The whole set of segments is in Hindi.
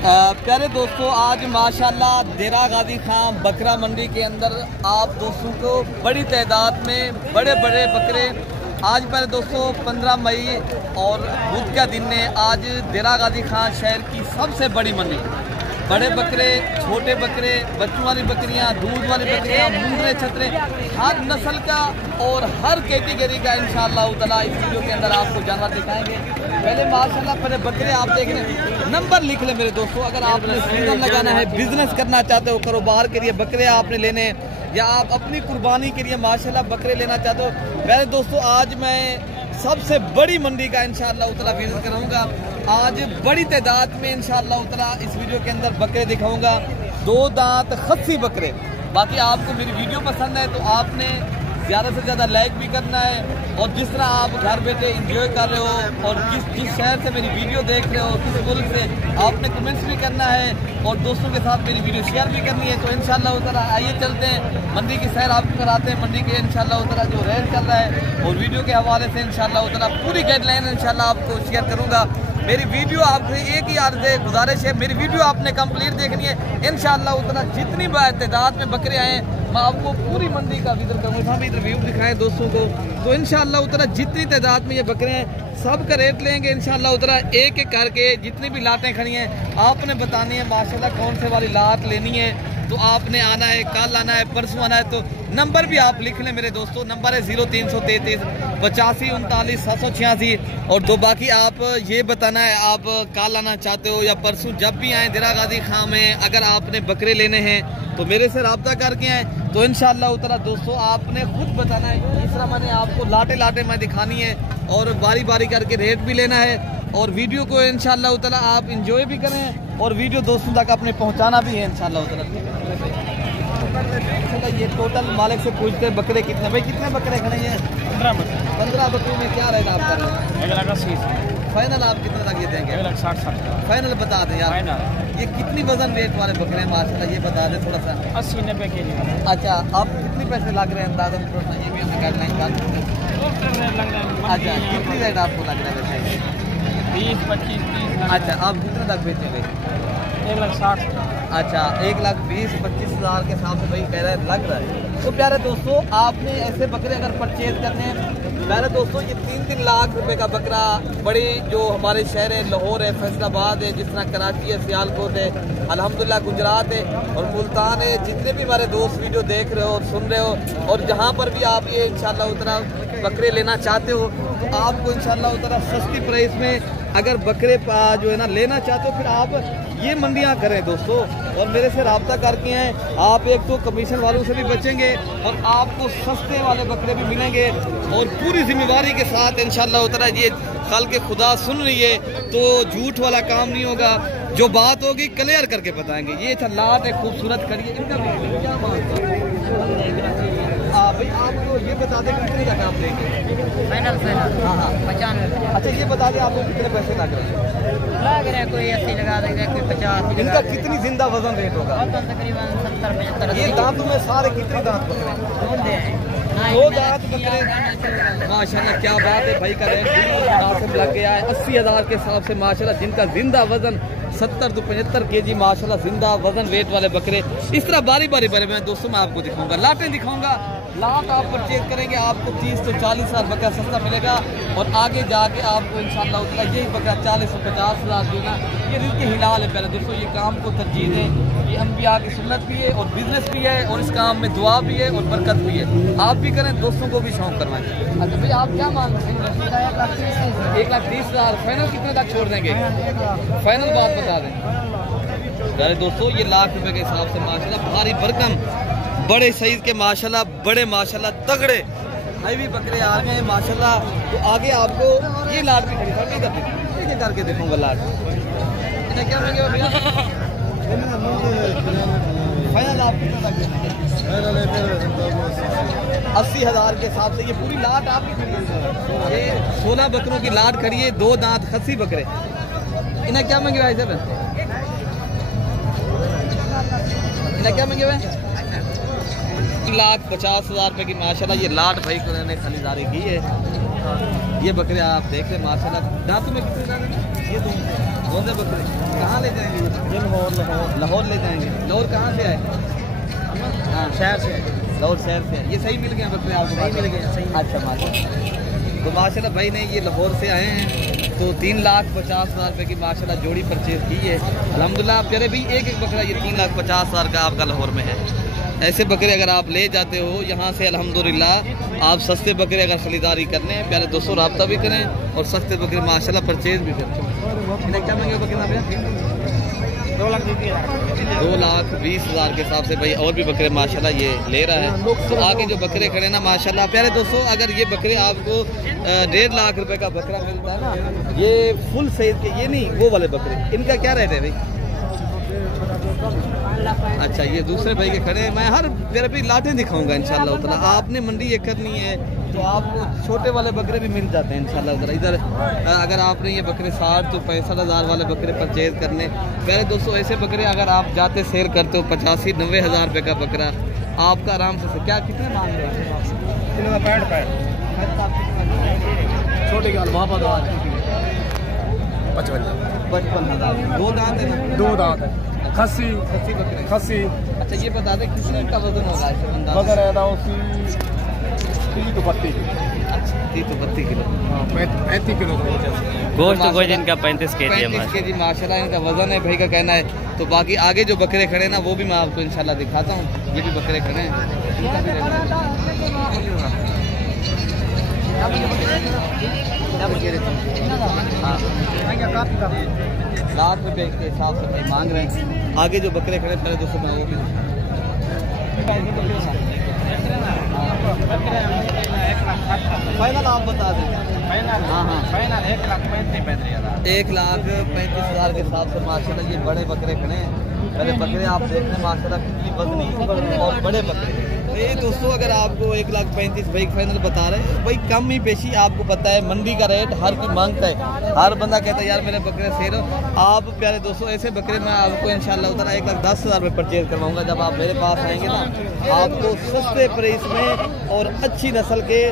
प्यारे दोस्तों, आज माशाल्लाह देरा गाजी खां बकरा मंडी के अंदर आप दोस्तों को बड़ी तादाद में बड़े बड़े बकरे आज प्यारे दोस्तों 15 मई और बुध का दिन ने आज देरा गाजी खां शहर की सबसे बड़ी मंडी बड़े बकरे, छोटे बकरे, बच्चों वाली बकरियां, दूध वाली बकरियां, मुंगरे छतरे, हर नस्ल का और हर कैटेगरी का इंशाअल्लाह ताला इस वीडियो के अंदर आपको जानवर दिखाएंगे। पहले माशाल्लाह पहले बकरे आप देख रहे हैं, नंबर लिख ले मेरे दोस्तों। अगर आपने सीजन लगाना है, बिजनेस करना चाहते हो, कारोबार के लिए बकरे आपने लेने या आप अपनी कुर्बानी के लिए माशाल्लाह बकरे लेना चाहते हो, पहले दोस्तों आज मैं सबसे बड़ी मंडी का इंशाअल्लाह ताला विजिट कराऊंगा। आज बड़ी तादाद में इंशाअल्लाह ताला इस वीडियो के अंदर बकरे दिखाऊंगा, 2 दांत खस्सी बकरे। बाकी आपको मेरी वीडियो पसंद है तो आपने ज़्यादा से ज़्यादा लाइक भी करना है, और जिस तरह आप घर बैठे एंजॉय कर रहे हो और जिस शहर से मेरी वीडियो देख रहे हो, किस मुल्क से, आपने कमेंट्स भी करना है और दोस्तों के साथ मेरी वीडियो शेयर भी करनी है। तो इंशाअल्लाह ताला आइए चलते हैं मंडी की सैर आपको कराते हैं। मंडी के इंशाअल्लाह ताला जो रेट चल रहा है और वीडियो के हवाले से इंशाअल्लाह ताला पूरी गाइडलाइन इंशाअल्लाह आपको शेयर करूँगा। मेरी वीडियो आपसे एक ही अर्ज है, गुजारिश है, मेरी वीडियो आपने कंप्लीट देखनी है। इंशाअल्लाह ताला जितनी तादाद में बकरे आए मैं आपको पूरी मंडी का विजिट करूँगा, हम इधर व्यू दिखाएं दोस्तों को। तो इंशाअल्लाह ताला जितनी तादाद में ये बकरे हैं सब का रेट लेंगे इंशाअल्लाह ताला, एक एक करके। जितनी भी लाटें खड़ी हैं आपने बतानी है माशाल्लाह कौन से वाली लाट लेनी है, तो आपने आना है, कल आना है, परसों आना है। तो नंबर भी आप लिख लें मेरे दोस्तों, नंबर है 0333 85 39 786 और दो। बाकी आप ये बताना है आप कल आना चाहते हो या परसों, जब भी आए देरा गाजी खां में अगर आपने बकरे लेने हैं तो मेरे से रब्ता करके आए। तो इंशाअल्लाह ताला दोस्तों आपने खुद बताना है, इस तरह मैंने आपको लाटे लाटे में दिखानी है और बारी बारी करके रेट भी लेना है, और वीडियो को इंशाअल्लाह ताला आप इंजॉय भी करें और वीडियो दोस्तों तक अपने पहुंचाना भी है इंशाअल्लाह ताला। ये टोटल मालिक से पूछते हैं बकरे कितने, भाई कितने बकरे खड़े हैं? 15 बकरे में क्या रहेगा आपका? 1,80,000। फाइनल आप कितने तक ये देंगे? 1,60,000। फाइनल बता दें यार। ये कितनी वजन वेट वाले बकरे हैं माशाल्लाह, ये बता दें थोड़ा सा। 80-90 के जी। अच्छा, अब कितने पैसे लग रहे हैं अंदाज़न थोड़ा सा ये भी हमें गाइडलाइन कर दें। अच्छा, कितनी रेट आपको लग रहा है वैसे? 20, 25, 30। अच्छा, आप कितने तक बेचेंगे? 1,60,000। अच्छा, 1,20,000-25,000 के हिसाब से भाई कह रहे लग रहा है। तो प्यारे दोस्तों आपने ऐसे बकरे अगर परचेज करने हैं, प्यारे दोस्तों ये 3-3 लाख रुपए का बकरा बड़ी जो हमारे शहर है, लाहौर है, फैसलाबाद है, जिस तरह कराची है, सियालकोट है, अल्हम्दुलिल्लाह गुजरात है और मुल्तान है, जितने भी हमारे दोस्त वीडियो देख रहे हो और सुन रहे हो और जहाँ पर भी आप ये इंशाअल्लाह ताला बकरे लेना चाहते हो तो आपको इंशाअल्लाह ताला सस्ती प्राइस में अगर बकरे जो है ना लेना चाहते हो, फिर आप ये मंडियां करें दोस्तों और मेरे से रब्ता करके हैं। आप एक तो कमीशन वालों से भी बचेंगे और आपको सस्ते वाले बकरे भी मिलेंगे और पूरी जिम्मेदारी के साथ इंशाअल्लाह ताला। ये कल के खुदा सुन रही है तो झूठ वाला काम नहीं होगा, जो बात होगी क्लियर करके बताएंगे। ये लाट है खूबसूरत करिए इनका क्या बात है भाई, आपको ये बता दें कितने तक आप देंगे? फाइनल से हाँ 95। अच्छा, ये बता दें आपको कितने पैसे लग रहे हैं? लग रहा है कोई 80 लगा देंगे, कोई 50। इनका कितनी जिंदा वजन रेट होगा? तकरीबन 70-75। ये दांत में सारे कितने दांत बकरे? 2 दांत बकरे माशाल्लाह, क्या बात है भाई का रेट मुनासिब लग गया है 80,000 के हिसाब से माशाल्लाह, जिनका जिंदा वजन 70 से 75 kg माशाल्लाह जिंदा वजन वेट वाले बकरे। इस तरह बारी बारी मैं दोस्तों मैं आपको दिखाऊंगा, लाटें दिखाऊंगा। लाट आप परचेज करेंगे आपको 30 से 40 हज़ार बकरा सस्ता मिलेगा और आगे जाके आपको इंशाअल्लाह यही बकरा 40 से 50 हज़ार देना। ये रिज़्क़ हिलाल है पहले दोस्तों, ये काम को तरजीह है, ये अंबिया की सुन्नत भी है और बिजनेस भी है और इस काम में दुआ भी है और बरकत भी है। आप भी करें, दोस्तों को भी शौक करवाएं। अच्छा भाई आप क्या मान रहे हैं? 1,30,000 फाइनल कितने तक छोड़ देंगे? फाइनल बात बता दें। अरे दोस्तों ये लाख रुपए के हिसाब से माशाल्लाह भारी भरकम बड़े साइज के माशाल्लाह बड़े माशाल्लाह तगड़े हैवी बकरे आ गए हैं माशाल्लाह। तो आगे आपको ये लाट भी खड़ी करके देखूंगा लाट। इन्हें क्या महंगे भैया? फाइनल आप कितना तक देंगे? 80,000 के हिसाब से ये पूरी लाट आपकी खड़ी है। ये 16 बकरों की लाट खड़ी है, 2 दांत खस्सी बकरे। इन्हें क्या महंगे भाई साहब? इन्हें क्या महंगे भाई? 1,50,000 रुपए की माशाल्लाह ये लाट भाई ने खरीदारी की है। ये बकरे आप देख रहे हैं माशाल्लाह, दांतों में कितने? ये दोनों बकरे कहाँ ले जाएंगे? लाहौर ले जाएंगे। लाहौर कहाँ से आए? हाँ शहर से लाहौर शहर से। ये सही मिल गया बकरे आपको? सही मिल गया, सही। अच्छा माशाल्लाह। तो माशाल्लाह भाई ने ये लाहौर से आए हैं, तो 3,50,000 रुपये की माशाल्लाह जोड़ी परचेज की है अल्हम्दुलिल्लाह। प्यारे भी एक बकरा ये 3,50,000 का आपका लाहौर में है। ऐसे बकरे अगर आप ले जाते हो यहाँ से अल्हम्दुलिल्लाह, आप सस्ते बकरे अगर खरीदारी करने हैं प्यारे दोस्तों, रब्ता भी करें और सस्ते बकरे माशाल्लाह परचेज भी करें। क्या महंगे बकरे पे? 2,20,000 के हिसाब से भाई और भी बकरे माशाल्लाह ये ले रहा है। तो आगे जो बकरे खड़े ना माशाल्लाह प्यारे दोस्तों, अगर ये बकरे आपको 1.5 लाख रुपए का बकरा मिलता है ना, ये फुल साइज के, ये नहीं वो वाले बकरे, इनका क्या रेट है भाई? अच्छा ये दूसरे भाई के खड़े हैं, मैं हर मेरे भी लाटें दिखाऊंगा इंशाल्लाह ताला। आपने मंडी ये करनी है तो आपको छोटे वाले बकरे भी मिल जाते हैं इंशाल्लाह ताला। इधर अगर आपने ये बकरे 60 तो 65,000 वाले बकरे परचेज करने प्यारे दोस्तों, ऐसे बकरे अगर आप जाते सेल करते हो 85-90 हज़ार रुपये का बकरा आपका आराम से क्या कितने मांग रहे हैं? छोटी गाल वहाँ पर 55,000। 2 दांत है ना? 2 दांत है। खस्सी बकरे। खस्सी। अच्छा ये बता दें कितने का वजन होगा? वजन है ना उसकी 30 to 32 किलो। अच्छा 30 to 32 किलो। 35 किलो गोश्त गोश्त इनका 35 kg है। 35 kg माशाल्लाह इनका वजन है भाई का कहना है। तो बाकी आगे जो बकरे खड़े हैं ना वो भी मैं आपको इंशाल्लाह दिखाता हूँ। ये भी बकरे खड़े हैं। लाख रुपए के हिसाब से भाई मांग रहे हैं। आगे जो बकरे खड़े पहले दोस्तों मैं वो भी फाइनल आप बता दें। हाँ हाँ 1,35,000 के हिसाब से माशाल्लाह ये बड़े बकरे खड़े हैं। पहले बकरे आप देख रहे हैं माशाल्लाह कितनी वजनी और बड़े बकरे। ये दोस्तों अगर आपको 1,35,000 भाई फाइनल बता रहे हैं भाई, कम ही पेशी आपको पता है मंडी का रेट हर कोई मांगता है। हर बंदा कहता है यार मेरे बकरे सेल हो। आप प्यारे दोस्तों ऐसे बकरे मैं आपको इंशाल्लाह उतना 1,10,000 में परचेज करवाऊंगा। जब आप मेरे पास आएंगे ना आपको सस्ते प्राइस में और अच्छी नस्ल के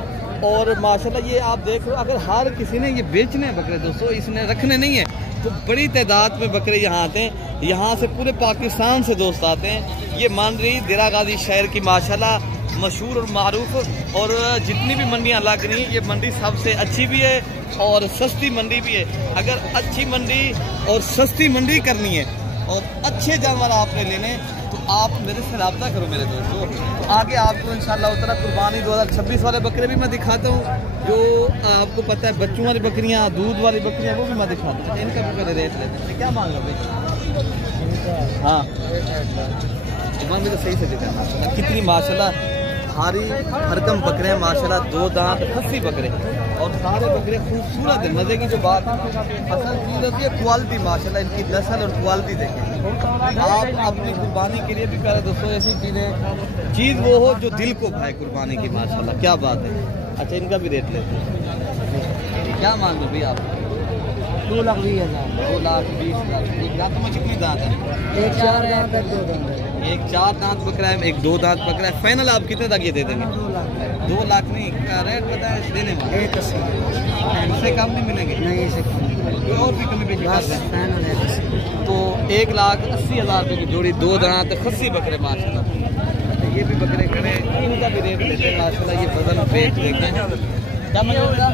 और माशाल्लाह ये आप देख लो। अगर हर किसी ने ये बेचने हैं बकरे दोस्तों, इसने रखने नहीं है, तो बड़ी तादाद में बकरे यहाँ आते हैं। यहाँ से पूरे पाकिस्तान से दोस्त आते हैं। ये मांडरी देरा गाजी शहर की माशाल्लाह मशहूर और मारूफ और जितनी भी मंडियाँ लग रही ये मंडी सबसे अच्छी भी है और सस्ती मंडी भी है। अगर अच्छी मंडी और सस्ती मंडी करनी है और अच्छे जानवर आपने लेने तो आप मेरे से रब्ता करो मेरे दोस्तों। तो आगे आपको इंशाल्लाह उतना कुर्बानी 2026 वाले बकरे भी मैं दिखाता हूँ। जो आपको पता है बच्चों वाली बकरियाँ, दूध वाली बकरियाँ वो भी मैं दिखाता हूँ। इनका भी पहले रेट लेते हैं। क्या मांगा भाई? हाँ जुबान भी तो सही से दिखा माशाल्लाह। कितनी माशाल्लाह भारी भरकम बकरे हैं माशाल्लाह। 2 दांत खस्सी बकरे और सारे बकरे खूबसूरत है। मजे की जो बात असल चीज़ होती है क्वालिटी माशाल्लाह, इनकी नस्ल और क्वालिटी देखें आप अपनी कुर्बानी के लिए भी करें दोस्तों। ऐसी चीज़ वो हो जो दिल को भाए कुर्बानी की माशाल्लाह, क्या बात है। अच्छा इनका भी रेट लेते हैं। क्या मांग लो भैया आप? 2,20,000। 2,20,000। एक दांत में कितनी दांत है? एक 4 दांत है, 2 दांत है। एक 4 दांत बकरा है, एक 2 दांत बकरा है। फाइनल आप कितने तक ये दे देंगे? 2 लाख नहीं, रेट पता है देने में 1,80,000। इससे कम नहीं मिलेंगे? नहीं इससे कम कोई और भी कमी पेशी करते हैं फाइनल है। तो 1,80,000 रुपये की जोड़ी 2 दांत खस्सी बकरे माशाल्लाह। ये भी बकरे खड़े इनका भी रेट लेते हैं माशाल्लाह। ये वजन पेट देखें क्या मिलेगा?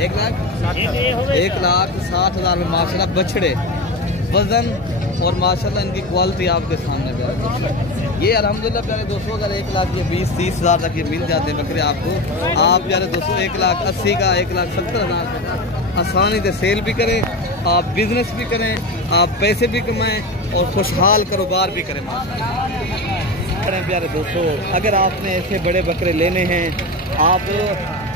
1,60,000 में माशाल्लाह बछड़े वजन और माशाल्लाह इनकी क्वालिटी आपके सामने पे ये अल्हम्दुलिल्लाह प्यारे दोस्तों। अगर 1,20,000-30,000 तक ये मिल जाते हैं बकरे आपको, आप प्यारे दोस्तों 1,80,000 का 1,70,000 का आसानी से सेल भी करें, आप बिजनेस भी करें, आप पैसे भी कमाएं और खुशहाल कारोबार भी करें माशाल्लाह। प्यारे दोस्तों अगर आपने ऐसे बड़े बकरे लेने हैं, आप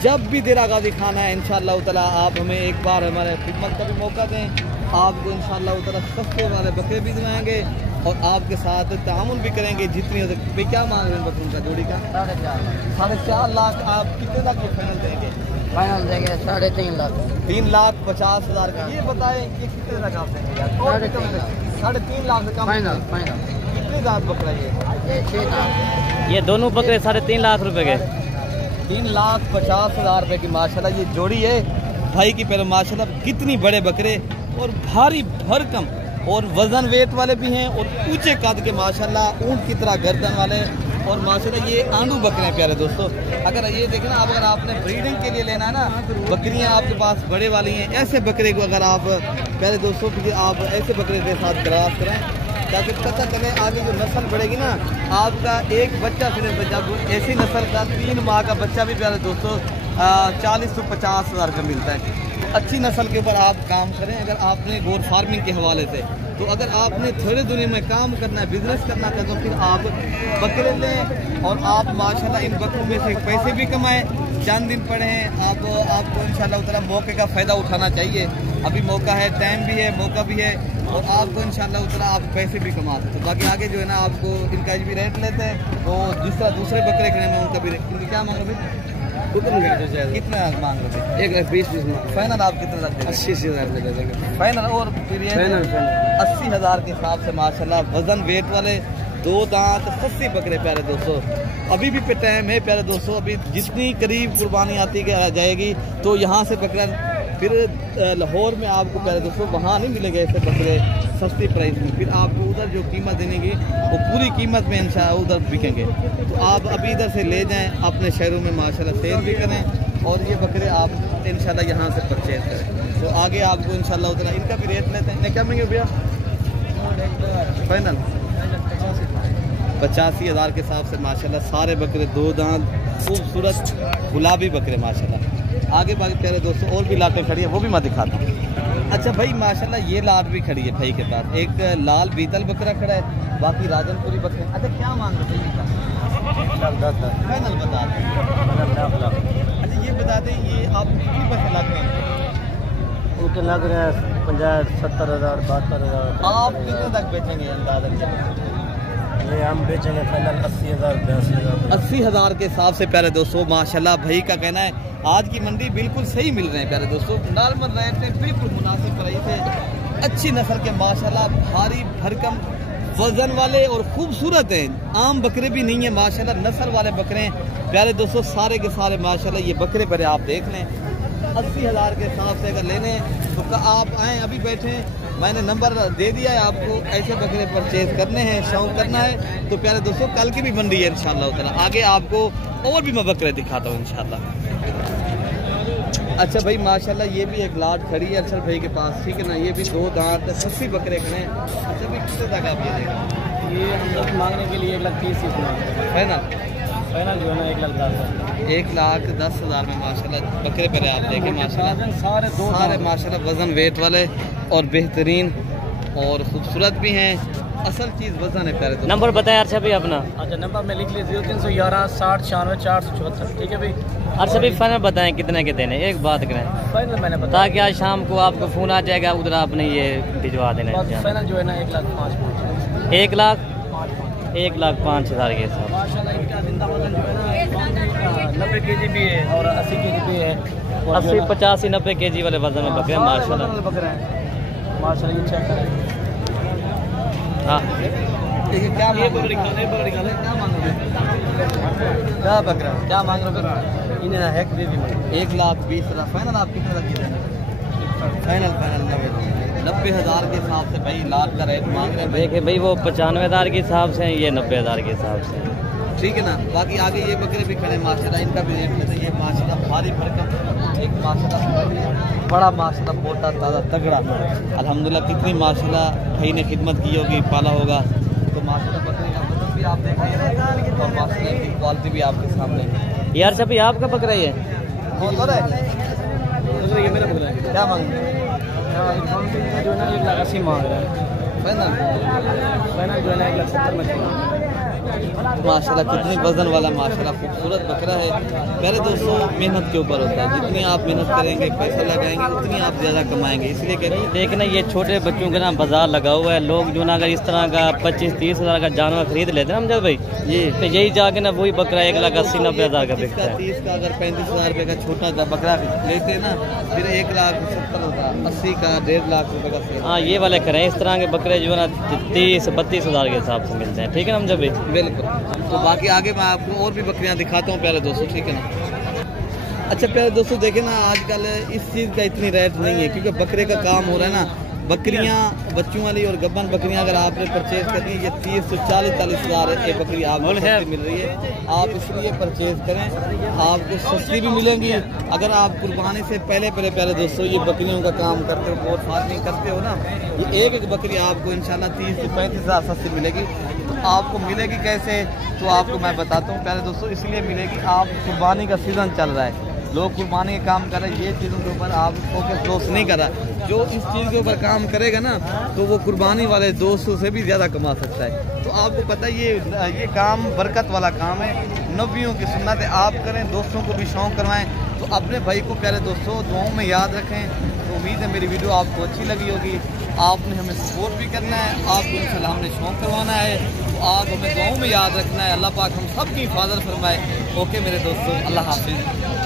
जब भी देरा गाजी खाना है इंशाअल्लाह ताला आप हमें एक बार हमारे खिदमत का भी मौका दें। आपको इंशाअल्लाह ताला सस्ते वाले बकरे भी दिलाएंगे और आपके साथ तामुल भी करेंगे जितनी हो सकती। भाई क्या मांग रहे हैं बकरों का जोड़ी का? 4.5 लाख। आप कितने लाख को फाइनल देंगे? फाइनल देंगे 3.5 लाख। 3,50,000 का। ये बताएं कि कितने तक आप देंगे? 3.5 लाख से कम? फाइनल। कितने दांत बकरा ये? 6 दांत। ये दोनों बकरे 3.5 लाख रुपए के। 3,50,000 रुपये की माशाल्लाह ये जोड़ी है भाई की। पहले माशाल्लाह कितनी बड़े बकरे और भारी भरकम और वजन वेट वाले भी हैं और ऊंचे कद के माशाल्लाह ऊंट की तरह गर्दन वाले और माशाल्लाह ये आंडू बकरे हैं प्यारे दोस्तों। अगर ये देखें ना, अब अगर आपने ब्रीडिंग के लिए लेना है ना, बकरियां आपके पास बड़े वाली हैं, ऐसे बकरे को अगर आप प्यारे दोस्तों आप ऐसे बकरे के साथ क्रॉस करें ताकि पता चले आगे जो नस्ल बढ़ेगी ना, आपका एक बच्चा सिर्फ जब ऐसी नस्ल का 3 माह का बच्चा भी प्यारे दोस्तों 40 से 50 हज़ार का मिलता है। अच्छी नस्ल के ऊपर आप काम करें अगर आपने गोर फार्मिंग के हवाले से। तो अगर आपने थोड़ी दुनिया में काम करना है, बिजनेस करना है, तो फिर आप बकरे लें और आप माशाल्लाह इन बकरों में से पैसे भी कमाएं। चंद दिन पड़े हैं, आपको इंशाल्लाह उतना मौके का फ़ायदा उठाना चाहिए। अभी मौका है, टाइम भी है, मौका भी है और आपको इंशाल्लाह उतना आप पैसे भी कमा सकते हो। बाकी आगे जो है ना, आपको इनका भी रेट लेते हैं, वो दूसरे बकरे खड़े में उनका भी इनकी क्या मांगोगे? कितना मांग रहे? 1,20,000 फाइनल आप कितने रख देंगे? 80,000 दे देंगे फाइनल। और फिर ये 80,000 के हिसाब से माशाल्लाह वजन वेट वाले 2 दांत खस्सी बकरे प्यारे दोस्तों। अभी भी पे टाइम है प्यारे दोस्तों, अभी जितनी करीब कुर्बानी आती जाएगी तो यहाँ से बकरा फिर लाहौर में आपको प्यारे दोस्तों वहाँ नहीं मिलेगा ऐसे बकरे सस्ती प्राइस में। फिर आपको उधर जो कीमत देने की वो पूरी कीमत में इंशाल्लाह उधर बिकेंगे। तो आप अभी इधर से ले जाएं, अपने शहरों में माशाल्लाह सेल भी करें और ये बकरे आप इंशाल्लाह यहाँ से परचेज करें। तो आगे आपको इंशाल्लाह उतना इनका भी रेट लेते हैं। क्या महंगे भैया? फाइनल 85,000 के हिसाब से माशाल्लाह सारे बकरे 2 दांत खूबसूरत गुलाबी बकरे माशाल्लाह। आगे बाकी प्यारे दोस्तों और भी लाटें खड़ी है, वो भी मैं दिखाता हूँ। अच्छा भाई माशाल्लाह ये लाट भी खड़ी है भाई के पास, एक लाल बीतल बकरा खड़ा है, बाकी राजनपुरी बकरे। अच्छा क्या मांग रहे हैं? फाइनल बता दें। अच्छा ये बता दें, ये आप कितनी पैसे लग रहे हैं? उनके लग रहे हैं 50-70 हज़ार 72,000। आप कितने तक बेचेंगे अंदाजा? ये हम बेचेंगे फाइनल 80,000 82,000। 80,000 के हिसाब से प्यारे दोस्तों माशाल्लाह भाई का कहना है आज की मंडी बिल्कुल सही मिल रहे हैं प्यारे दोस्तों। नॉर्मल रेट में बिल्कुल मुनासिब प्राइस है। अच्छी नस्ल के माशाल्लाह भारी भरकम वजन वाले और खूबसूरत हैं। आम बकरे भी नहीं है माशाल्लाह, नस्ल वाले बकरे हैं प्यारे दोस्तों सारे के सारे माशाल्लाह। ये बकरे पहले आप देख लें। 80,000 के हिसाब से अगर लेने तो आप आएँ, अभी बैठे मैंने नंबर दे दिया है आपको। ऐसे बकरे परचेज करने हैं, शौक करना है तो प्यारे दोस्तों कल की भी मंडी है इंशाल्लाह उतना। आगे आपको और भी मैं बकरे दिखाता हूँ इंशाल्लाह। अच्छा भाई माशाल्लाह ये भी एक लाट खड़ी है अरशद भाई के पास, ठीक है ना। ये भी 2 दांत 80 बकरे खड़े हैं। अच्छा भाई कितने तक आप ये देंगे? ये हम लोग मांगने के लिए 1,30,000 है ना। फाइनल जो है ना 1,10,000। 1,10,000 में माशाल्लाह बकरे पहले आप देखें माशाल्लाह सारे माशाल्लाह वजन वेट वाले और बेहतरीन और खूबसूरत भी हैं। असल चीज़ वजन है प्यारे दोस्तों। नंबर बताएं अर्षद भाई अपना। अच्छा नंबर में लिख लीजिए 0311 60 96 474। ठीक है भाई। अर्षद भाई फाइनल बताएं कितने के देने, एक बात करें फाइनल मैंने बताया ताकि आज शाम को आपको फ़ोन आ जाएगा, उधर आपने ये भिजवा देना। फाइनल जो है ना 1,05,000। 1,05,000 के साथ माशाल्लाह इनका जिंदा वजन जो है ना 90 kg भी है और 80 kg भी है। 80, 85, 90 kg वाले वजन में बकरे माशाल्लाह। बकरे हैं माशाल्लाह, ये चेक करें। हाँ क्या मांग रहे क्या बकरा क्या मांग रहे? इन्हें है कि 1,20,000 फाइनल। आप कितने लग जाएंगे? फाइनल 90,000 के हिसाब से भाई लाट का रेट मांग रहे हैं। देखिए भाई वो 95,000 के हिसाब से, ये 90,000 के हिसाब से, ठीक है ना। बाकी आगे ये बकरे भी खड़े माशाल्लाह, इनका भी रेट में ये माशाल्लाह भारी भरकम एक माशाल्लाह बड़ा माशाल्लाह मोटा ताज़ा तगड़ा अल्हम्दुलिल्लाह। कितनी माशाल्लाह भाई ने खिदमत की होगी, पाला होगा तो माशाल्लाह बकरे का वजन भी आप देख रहे हैं और माशाल्लाह की क्वालिटी भी आपके सामने है। यार सभी आपका बकरा ही है? ये मेरा बोला है। क्या मांगे? जो है ना 1,80,000 मांग रहा है। फाइनल जो है ना 1,70,000 में। माशाल्लाह कितनी वजन वाला माशाल्लाह खूबसूरत बकरा है। पहले दोस्तों मेहनत के ऊपर होता है, जितनी आप मेहनत करेंगे पैसा लगाएंगे उतनी आप ज़्यादा कमाएंगे। इसलिए कहते हैं देखना ये छोटे बच्चों का ना बाजार लगा हुआ है, लोग जो ना अगर इस तरह का 25-30 हज़ार का जानवर खरीद लेते हैं ना भाई, ये तो यही जाके ना वही बकरा 1,80,000-90,000 का बिकता है। 30 का अगर 35,000 रुपये का छोटा बकरा लेते हैं ना, फिर 1,70,000 80 का 1.5 लाख रुपये का सेल। हाँ ये वाले करें, इस तरह के बकरे जो है ना 30-32 हज़ार के हिसाब से मिलते हैं। ठीक है ना हमजा भाई? बिल्कुल। तो बाकी आगे मैं आपको और भी बकरियां दिखाता हूँ प्यारे दोस्तों, ठीक है ना। अच्छा प्यारे दोस्तों देखें ना, आजकल इस चीज़ का इतनी रेट नहीं है क्योंकि बकरे का काम हो रहा है ना, बकरियां बच्चों वाली और गब्बन बकरियां अगर आपने परचेज करनी है, ये 30 से 40 हज़ार ये बकरी आपको सस्ती मिल रही है। आप इसलिए परचेज करें, आपको सस्ती भी मिलेंगी। अगर आप कुर्बानी से पहले दोस्तों ये बकरियों का काम करते हो, बहुत फार्मिंग करते हो ना, ये एक बकरी आपको इंशाल्लाह 30 से 35 हज़ार सस्ती मिलेगी। तो आपको मिलेगी कैसे, तो आपको मैं बताता हूँ। पहले दोस्तों इसलिए मिलेगी, आप कुर्बानी का सीज़न चल रहा है, लोग कुर्बानी के काम कर रहे हैं, ये चीज़ों के ऊपर आप फोकस दोस्त नहीं कर रहा। जो इस चीज़ के ऊपर काम करेगा ना, तो वो कुर्बानी वाले दोस्तों से भी ज़्यादा कमा सकता है। तो आपको पता है ये काम बरकत वाला काम है, नबियों की सुन्नत है। आप करें, दोस्तों को भी शौक़ करवाएं। तो अपने भाई को प्यारे दोस्तों दुआओं में याद रखें। तो उम्मीद है मेरी वीडियो आपको अच्छी लगी होगी। आपने हमें सपोर्ट भी करना है, आपको इंशाल्लाह हमने शौक़ करवाना है। तो आप हमें दुआओं में याद रखना है। अल्लाह पाक हम सब की हिफाजत फरमाए। ओके मेरे दोस्तों, अल्लाह हाफिज़।